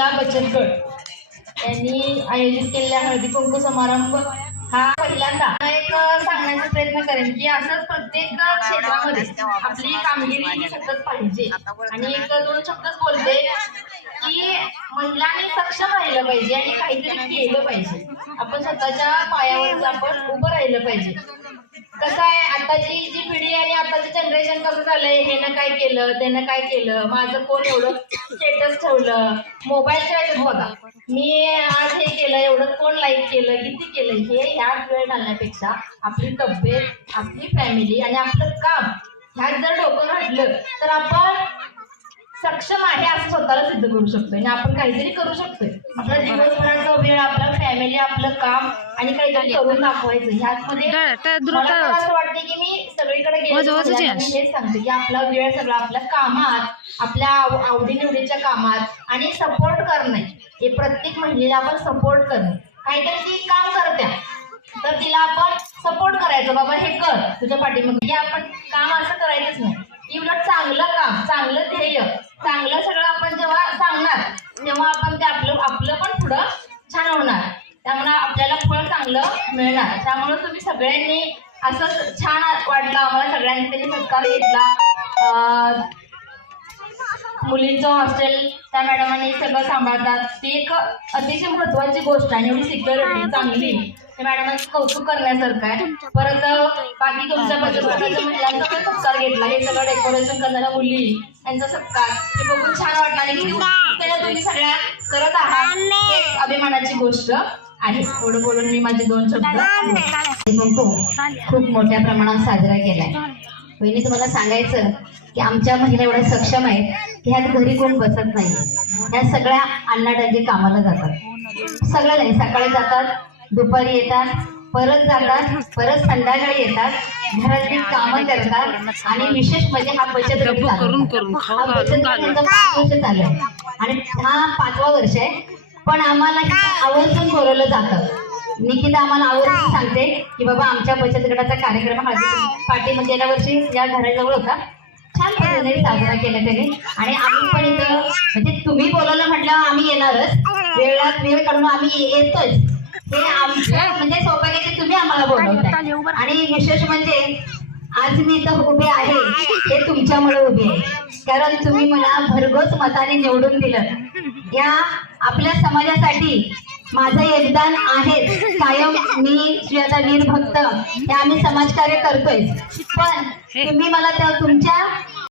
महिला बचत गट यांनी आयोजित केलेला हळदी कुंकू समारंभ हा पहिल्यांदा एक सांगण्याचा प्रयत्न करेन की असंच प्रत्येक क्षेत्रामध्ये आपली कामगिरी ही सतत पाहिजे. आणि एक दोन शब्दच बोलते की महिलांनी सक्षम राहिलं पाहिजे आणि काहीतरी केलं पाहिजे. आपण स्वतःच्या पायावर आपण उभं राहिलं पाहिजे. कसं आहे, आताची जी पिढी आणि आताचं जनरेशन कसं झालंय, हेनं काय केलं त्यानं काय केलं, माझं कोण एवढं स्टेटस ठेवलं, मोबाईलच्या याच्यात बघा मी आज हे केलं, एवढं कोण लाईक केलं, किती केलं, हे ह्यात वेळ घालण्यापेक्षा आपली तब्येत, आपली फॅमिली आणि आपलं काम ह्यात जर डोकं घातलं तर आपण सक्षम आहे असं स्वतःला सिद्ध करू शकतोय आणि आपण काहीतरी करू शकतोय. आपला दिवसभराचा वेळ, आपला फॅमिली, आपलं काम आणि काहीतरी करून दाखवायचं. ह्यामध्ये मला असं वाटतं की मी सगळीकडे गेले हेच सांगते की आपला वेळ सगळा आपल्या कामात, आपल्या आवडीनिवडीच्या कामात आणि सपोर्ट करणे, हे प्रत्येक महिलेला आपण सपोर्ट करणे. काहीतरी ती काम करत्या तर तिला आपण सपोर्ट करायचं, बाबा हे कर तुझ्या पाठीमागे. आपण काम असं करायचंच नाही. उलट चांगलं काम, चांगलं ध्येय, चांगलं सगळं आपण जेव्हा सांगणार तेव्हा आपण ते आपलं पण पुढं छान होणार. त्यामुळे आपल्याला फळ चांगलं मिळणार. त्यामुळे तुम्ही सगळ्यांनी असंच छान वाटलं आम्हाला सगळ्यांनी त्यांनी सत्कार घेतला. मुलींचं हॉस्टेल त्या मॅडमांनी सगळं सांभाळतात. ती एक अतिशय महत्वाची गोष्ट आहे. एवढी सिक्युरिटी चांगली, त्या मॅडमांचं कौतुक करण्यासारखं आहे. परत बाकी तुमच्या बचत गटाच्या महिलांचा पण सत्कार घेतला. हे सगळं डेकोरेशन करणाऱ्या मुली यांचा सत्कार हे बघून छान वाटलं आणि तुम्ही सगळ्या करत आहात, हे अभिमानाची गोष्ट आहे. थोडं बोलून मी माझे दोन शब्द खूप मोठ्या प्रमाणात साजरा केलाय. वहिनी तुम्हाला सांगायचं की आमच्या महिला एवढ्या सक्षम आहेत की ह्यात घरी कोण बसत नाही. ह्या सगळ्या अन्नाटाके कामाला जातात. सगळ्या नाही, सकाळी जातात, दुपारी येतात, परत जातात, परत संध्याकाळी येतात, घरातली कामं करतात. आणि विशेष म्हणजे हा बचत गट हा बचत गट 5 वर्ष चालू आहे आणि हा 5वा वर्ष आहे. पण आम्हाला आवर्जून बोलवलं जातं. निकिता आम्हाला आवर्जून सांगते की बाबा आमच्या बचत गटाचा कार्यक्रम हळदी पाठी गेल्या वर्षी या घराजवळ होता, छान पद्धतीने साजरा केला त्याने. आणि आम्ही पण इथं म्हणजे तुम्ही बोलायला म्हटलं आम्ही येणारच, वेळात वेळ काढून आम्ही येतोच. हे आमचं म्हणजे सौभाग्याचे तुम्ही आम्हाला बोलवताय. आणि विशेष म्हणजे आज मी इथं उभे आहे हे तुमच्यामुळे उभे आहे, कारण तुम्ही मला भरघोस मताने निवडून दिलं. या आपल्या समाजासाठी माझं योगदान आहे कायम. मी श्रीता वीर भक्त हे आम्ही समाजकार्य करतोय, पण तुम्ही मला त्या तुमच्या